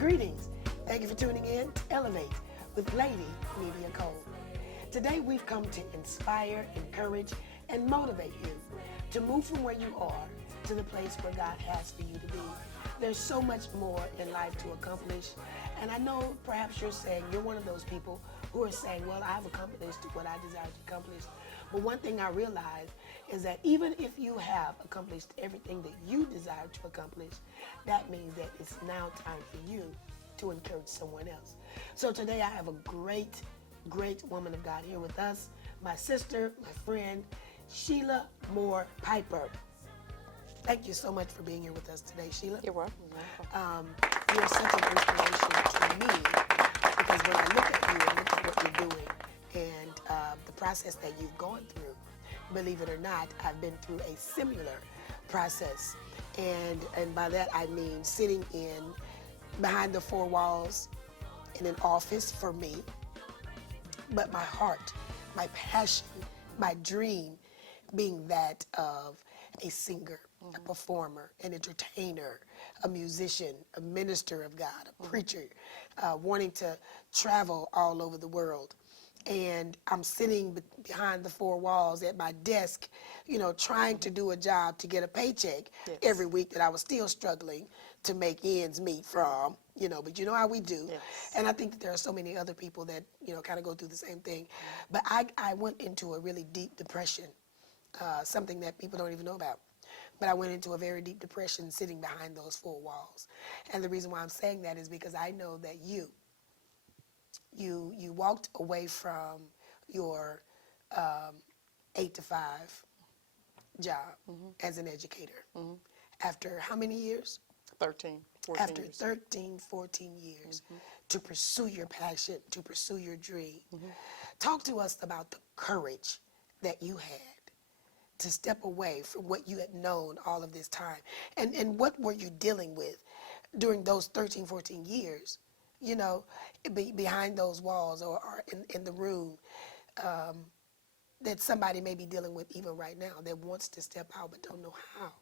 Greetings. Thank you for tuning in to Elevate with Lady Media Cole. Today we've come to inspire, encourage, and motivate you to move from where you are to the place where God has for you to be. There's so much more in life to accomplish, and I know perhaps you're saying, you're one of those people who are saying, well, I've accomplished what I desire to accomplish. But one thing I realize is that even if you have accomplished everything that you desire to accomplish, that means that it's now time for you to encourage someone else. So today I have a great woman of God here with us, my sister, my friend, Shelia Moore Piper. Thank you so much for being here with us today, Shelia. You're welcome. You're such an inspiration to me because when I look at you and look at what you're doing and the process that you've gone through, believe it or not, I've been through a similar process. And by that I mean sitting behind the four walls in an office for me, but my heart, my passion, my dream being that of a singer, a performer, an entertainer, a musician, a minister of God, a preacher, wanting to travel all over the world. And I'm sitting behind the four walls at my desk, trying to do a job to get a paycheck every week that I was still struggling to make ends meet from, but you know how we do. Yes. And I think that there are so many other people that, kind of go through the same thing. But I went into a really deep depression, something that people don't even know about. But I went into a very deep depression sitting behind those four walls. And the reason why I'm saying that is because I know that you walked away from your 8 to 5 job as an educator after how many years? 13, 14 After years. 13, 14 years to pursue your passion, to pursue your dream. Talk to us about the courage that you had to step away from what you had known all of this time. And what were you dealing with during those 13, 14 years, behind those walls or in the room that somebody may be dealing with even right now that wants to step out but don't know how?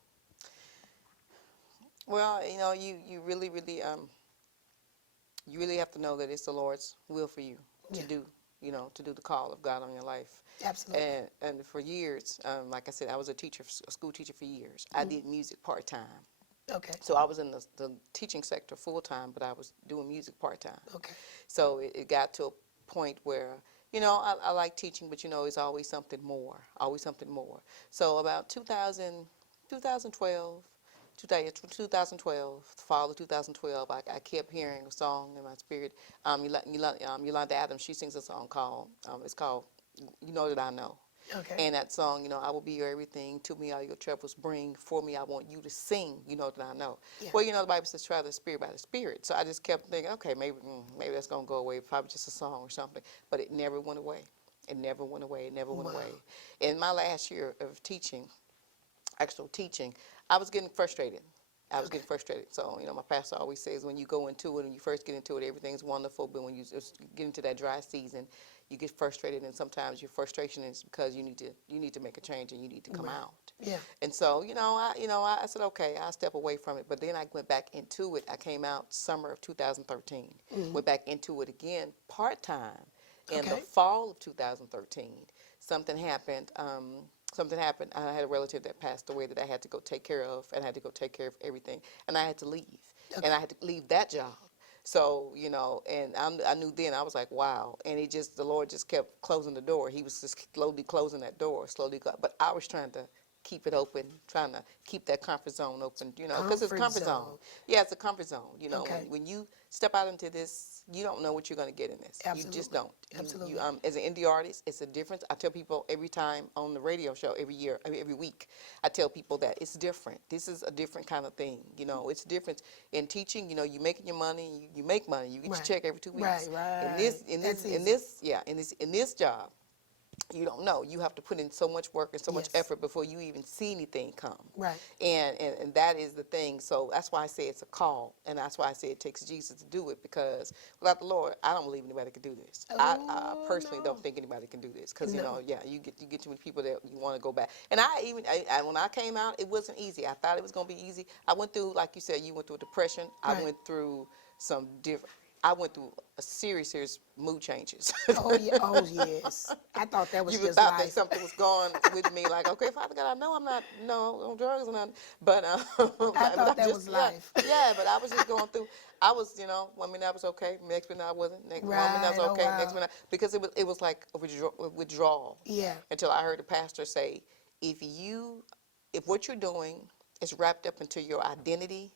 Well, you really have to know that it's the Lord's will for you to do, to do the call of God on your life. Absolutely. And for years, like I said, I was a school teacher for years. I did music part-time. Okay. So I was in the teaching sector full-time, but I was doing music part-time. Okay. So So it got to a point where, I like teaching, but, it's always something more, So about 2012, fall of 2012, I kept hearing a song in my spirit. Yolanda Adams, she sings a song called, it's called You Know That I Know. Okay. And that song, I will be your everything, to me all your troubles bring, for me I want you to sing, you know that I know. Yeah. Well, the Bible says try the spirit by the spirit. So I just kept thinking, okay, maybe that's going to go away, probably just a song or something. But it never went away. It never went away. In my last year of teaching, actual teaching, I was getting frustrated. So, my pastor always says when you go into it and you first get into it, everything's wonderful. But when you just get into that dry season, you get frustrated, and sometimes your frustration is because you need to make a change and you need to come out. Yeah. And so, I said, okay, I'll step away from it. But then I went back into it. I came out summer of 2013. Went back into it again part-time in the fall of 2013. Something happened. I had a relative that passed away that I had to go take care of, and I had to go take care of everything. And I had to leave. Okay. And I had to leave that job. So, and I knew then, I was like, wow. And the Lord just kept closing the door. He was just slowly closing that door, but I was trying to keep it open, trying to keep that comfort zone open, because it's a comfort zone. Yeah, it's a comfort zone. Okay. When you step out into this, you don't know what you're going to get in this. Absolutely. You just don't. Absolutely. As an indie artist, it's a difference. I tell people every time on the radio show, every week, I tell people that it's different. This is a different kind of thing. It's different in teaching. You making your money, you make money, you get your check every 2 weeks. Right. In this job, you don't know. You have to put in so much work and so much Yes. effort before you even see anything come. Right. And that is the thing. So that's why I say it's a call, and that's why I say it takes Jesus to do it, because without the Lord, I don't believe anybody can do this. I personally no. don't think anybody can do this, because No. you know, yeah, you get too many people that you want to go back. And when I came out, it wasn't easy. I thought it was gonna be easy. I went through, like you said, you went through a depression. Right. I went through some different. I went through a serious mood changes. Oh yeah. Oh yes. I thought that was You would just thought that life. something was going with me, like, okay, Father God, I know I'm not on drugs or nothing, but I but thought I that just was life. but I was just going through. I was, you know, one minute I was okay, next minute I wasn't, next one minute I was Right. Oh okay, next wow. minute because it was like a withdrawal Yeah. until I heard the pastor say, if what you're doing is wrapped up into your identity,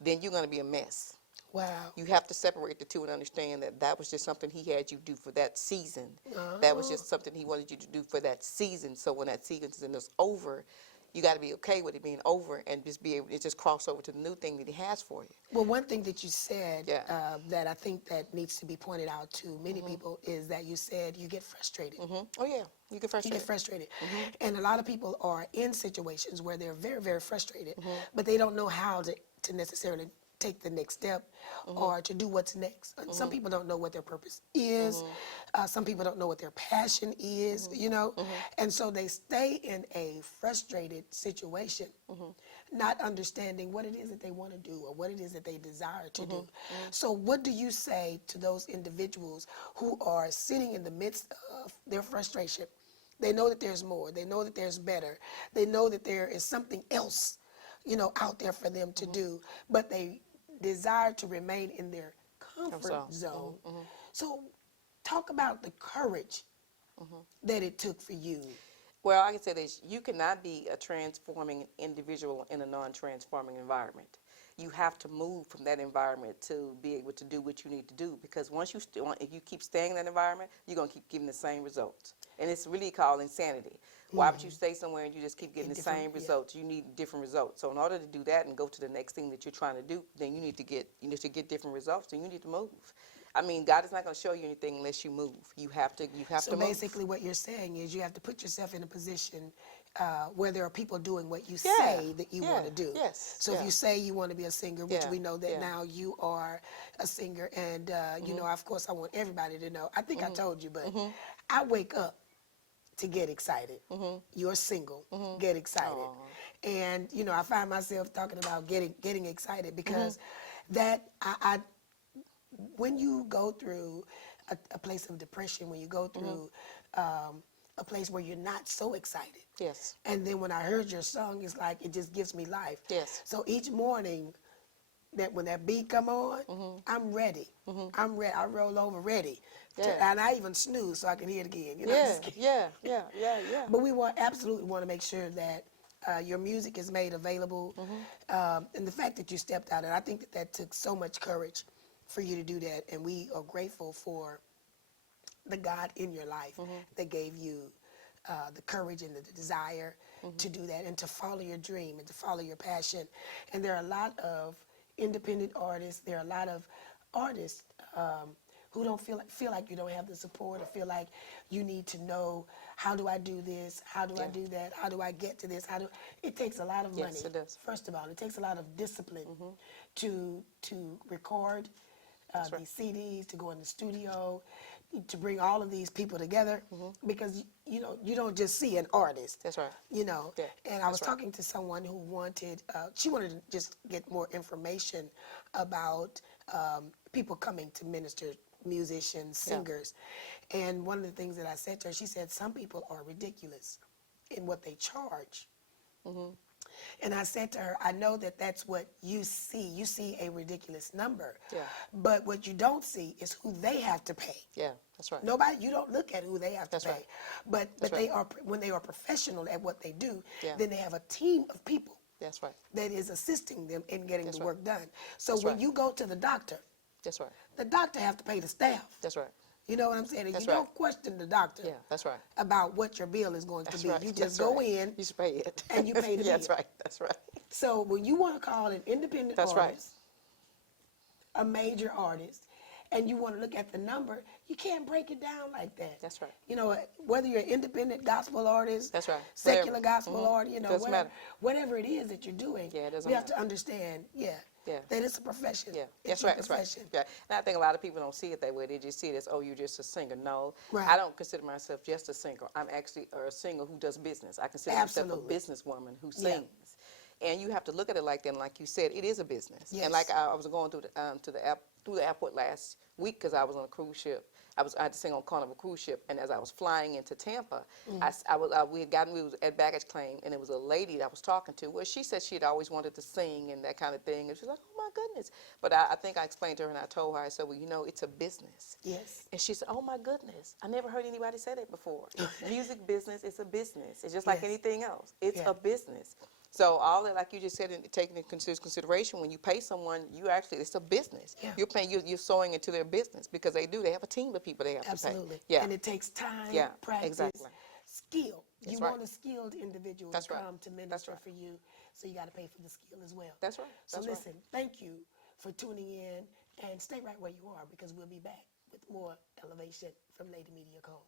then you're going to be a mess. Wow. You have to separate the two and understand that that was just something he had you do for that season. Oh. That was just something he wanted you to do for that season. So when that season is over, you got to be okay with it being over and just be able to just cross over to the new thing that he has for you. Well, one thing that you said Yeah. that I think that needs to be pointed out to many people is that you said you get frustrated. Oh yeah, you get You frustrated. get frustrated. And a lot of people are in situations where they're very, very frustrated, but they don't know how to necessarily take the next step or to do what's next. And some people don't know what their purpose is. Some people don't know what their passion is, you know. And so they stay in a frustrated situation, not understanding what it is that they want to do or what it is that they desire to do. So what do you say to those individuals who are sitting in the midst of their frustration? They know that there's more. They know that there's better. They know that there is something else, you know, out there for them to do, but they desire to remain in their comfort zone. So talk about the courage that it took for you. Well, I can say this: you cannot be a transforming individual in a non-transforming environment. You have to move from that environment to be able to do what you need to do. Because once if you keep staying in that environment, you're gonna keep getting the same results, and it's really called insanity. Why would you stay somewhere and you just keep getting the same results? You need different results. So in order to do that and go to the next thing that you're trying to do, then you need to get different results, and you need to move. I mean, God is not going to show you anything unless you move. You have to So move. basically what you're saying is you have to put yourself in a position where there are people doing what you say that you want to do. Yes. So if you say you want to be a singer, which we know that now you are a singer, and you know, of course I want everybody to know. I think I told you, but I wake up to get excited. You're single, get excited. Aww. And you know, I find myself talking about getting excited because that I when you go through a place of depression, when you go through a place where you're not so excited. Yes. And then when I heard your song, it's like it just gives me life. Yes. So each morning that when that beat come on, I'm ready. I'm ready. I roll over ready. And I even snooze so I can hear it again. You know? Yeah. But we absolutely want to make sure that your music is made available. And the fact that you stepped out, and I think that took so much courage for you to do that. And we are grateful for the God in your life that gave you the courage and the desire to do that and to follow your dream and to follow your passion. And there are a lot of independent artists. There are a lot of artists who don't feel like you don't have the support or feel like you need to know, how do I do this? How do I do that? How do I get to this? It takes a lot of money. Yes, it does. First of all, it takes a lot of discipline to record these CDs, to go in the studio, to bring all of these people together, because you know you don't just see an artist. That's right. You know, Yeah, and I was talking to someone who she wanted to just get more information about people coming to minister, musicians, singers, and one of the things that I said to her, she said some people are ridiculous in what they charge. And I said to her, I know that that's what you see. You see a ridiculous number. Yeah. But what you don't see is who they have to pay. Yeah, that's right. You don't look at who they have to pay. Right. But they are, when they are professional at what they do, then they have a team of people That's right. that is assisting them in getting the work done. So That's when right. you go to the doctor, That's right. the doctor have to pay the staff. That's right. You know what I'm saying? And That's you right. don't question the doctor Yeah, that's right. about what your bill is going to That's be. right. You just That's go right. in You just pay it. and you pay the That's bill. right. That's right. So when you want to call an independent That's right. artist, a major artist, and you want to look at the number, you can't break it down like that. That's right. You know, whether you're an independent gospel artist, That's right. secular gospel artist, you know, Doesn't matter. whatever it is that you're doing, Yeah, it doesn't we have matter. to understand, that it's a profession. Yeah, It's that's a right, that's right. profession. Yeah, and I think a lot of people don't see it that way. They just see it as, oh, you're just a singer. No, Right. I don't consider myself just a singer. I'm actually a singer who does business. I consider myself Absolutely. a businesswoman who Yeah. sings. And you have to look at it like that. And like you said, it is a business. Yes. And like I was going through through the airport last week because I was on a cruise ship. I had to sing on Carnival cruise ship, and as I was flying into Tampa, we was at baggage claim, and it was a lady that I was talking to. Well, she said she had always wanted to sing and that kind of thing, and she was like, "Oh my goodness!" But I think I explained to her, and I told her, I said, "Well, you know, it's a business." Yes. And she said, "Oh my goodness, I never heard anybody say that before. Music business is a business. It's just like Yes. anything else. It's Yeah. a business." So all that, like you just said, taking into consideration, when you pay someone, it's a business. Yeah. You're paying, you're sewing into their business because they have a team of people they have Absolutely. to pay. Yeah. And it takes time, Yeah, practice, exactly. skill. That's You right. want a skilled individual That's to right. come to That's minister right. for you, so you got to pay for the skill as well. That's right. So That's right. listen, thank you for tuning in, and stay right where you are because we'll be back with more elevation from Lady Media Cole.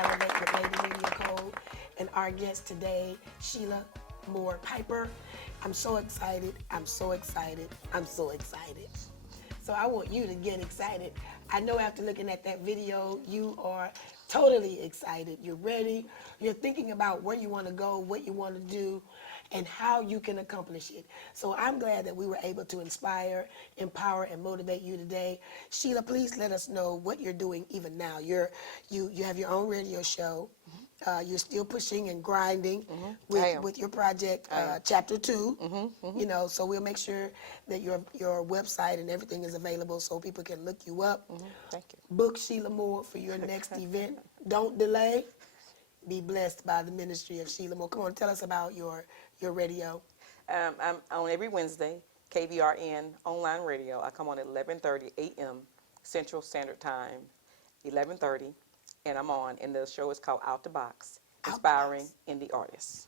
Elevate with Lady Media Code. And our guest today, Shelia Moore Piper. I'm so excited. I'm so excited. I'm so excited. So I want you to get excited. I know after looking at that video, you are totally excited. You're ready. You're thinking about where you want to go, what you want to do, and how you can accomplish it. So I'm glad that we were able to inspire, empower, and motivate you today. Shelia, please let us know what you're doing even now. You have your own radio show. You're still pushing and grinding with your project, Chapter 2. You know, so we'll make sure that your website and everything is available so people can look you up. Thank you. Book Shelia Moore for your next event. Don't delay. Be blessed by the ministry of Shelia Moore. Come on, tell us about your radio. I'm on every Wednesday, KVRN online radio. I come on at 11:30 a.m. Central Standard Time, 11:30, and I'm on. And the show is called Out the Box, Inspiring Indie Artists.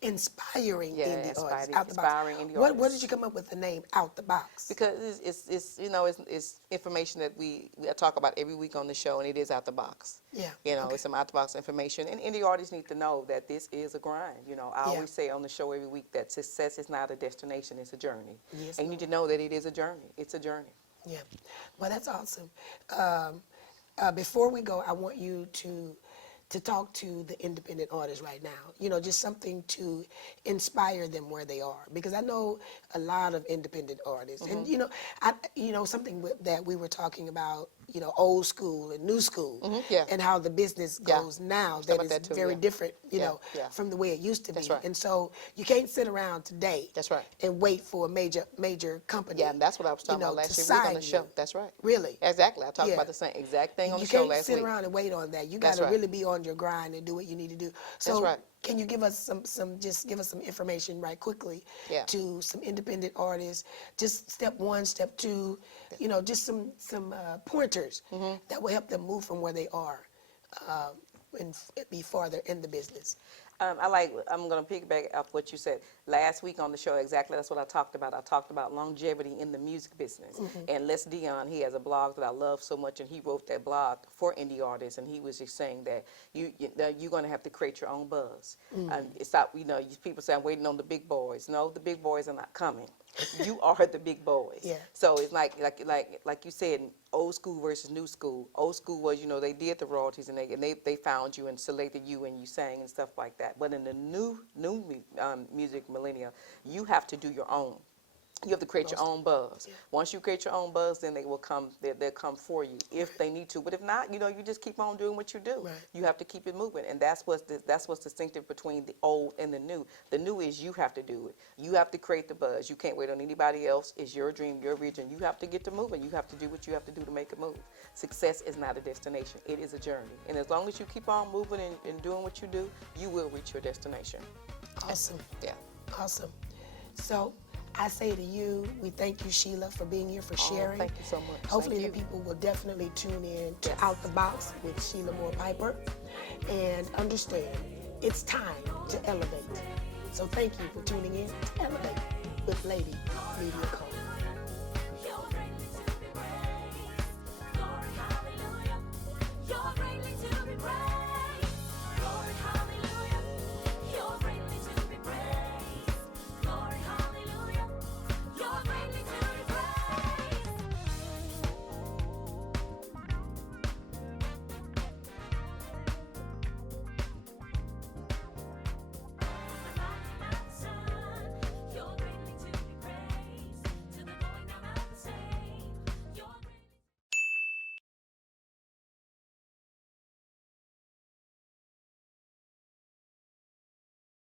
Inspiring indie artists. Out the inspiring box. indie What artists. did you come up with the name Out the Box? Because it's information that we talk about every week on the show, and it is out the box. Yeah. You know, okay. it's some out the box information, and indie artists need to know that this is a grind. You know, I always say on the show every week that success is not a destination; it's a journey. Yes, and you need to know that it is a journey. It's a journey. Yeah. Well, that's awesome. Before we go, I want you to talk to the independent artists right now. You know, just something to inspire them where they are. Because I know a lot of independent artists. And, something that we were talking about, old school and new school. Yeah. And how the business goes now that is very different, from the way it used to be. That's right. And so you can't sit around today That's right. and wait for a major company. Yeah, and that's what I was talking about last week on the show. That's right. Really? Exactly. I talked about the same exact thing on the You show can't last sit week. around and wait on that. You got That's to right. really be on your grind and do what you need to do. So That's right. can you give us some information right quickly to some independent artists? Just step 1, step 2, just some pointers that will help them move from where they are and be farther in the business. I'm going to piggyback off what you said last week on the show. Exactly, that's what I talked about. I talked about longevity in the music business. And Les Dion, he has a blog that I love so much, and he wrote that blog for indie artists, and he was just saying that you're going to have to create your own buzz. It's not, people say I'm waiting on the big boys. No, the big boys are not coming. You are the big boys. Yeah. So it's like you said, old school versus new school. Old school was, they did the royalties and they found you and selected you and you sang and stuff like that. But in the new music millennia, you have to do your own. You have to create your own buzz. Yeah. Once you create your own buzz, then they will come. They'll come for you if they need to. But if not, you just keep on doing what you do. Right. You have to keep it moving, and that's what's distinctive between the old and the new. The new is you have to do it. You have to create the buzz. You can't wait on anybody else. It's your dream, your vision. You have to get to moving. You have to do what you have to do to make it move. Success is not a destination. It is a journey. And as long as you keep on moving and doing what you do, you will reach your destination. Awesome. Yeah. Awesome. So I say to you, we thank you, Shelia, for being here, for sharing. Thank you so much. Hopefully Thank the you. people will definitely tune in to Out the Box with Shelia Moore Piper and understand it's time to elevate. So thank you for tuning in to Elevate with Lady Media Code.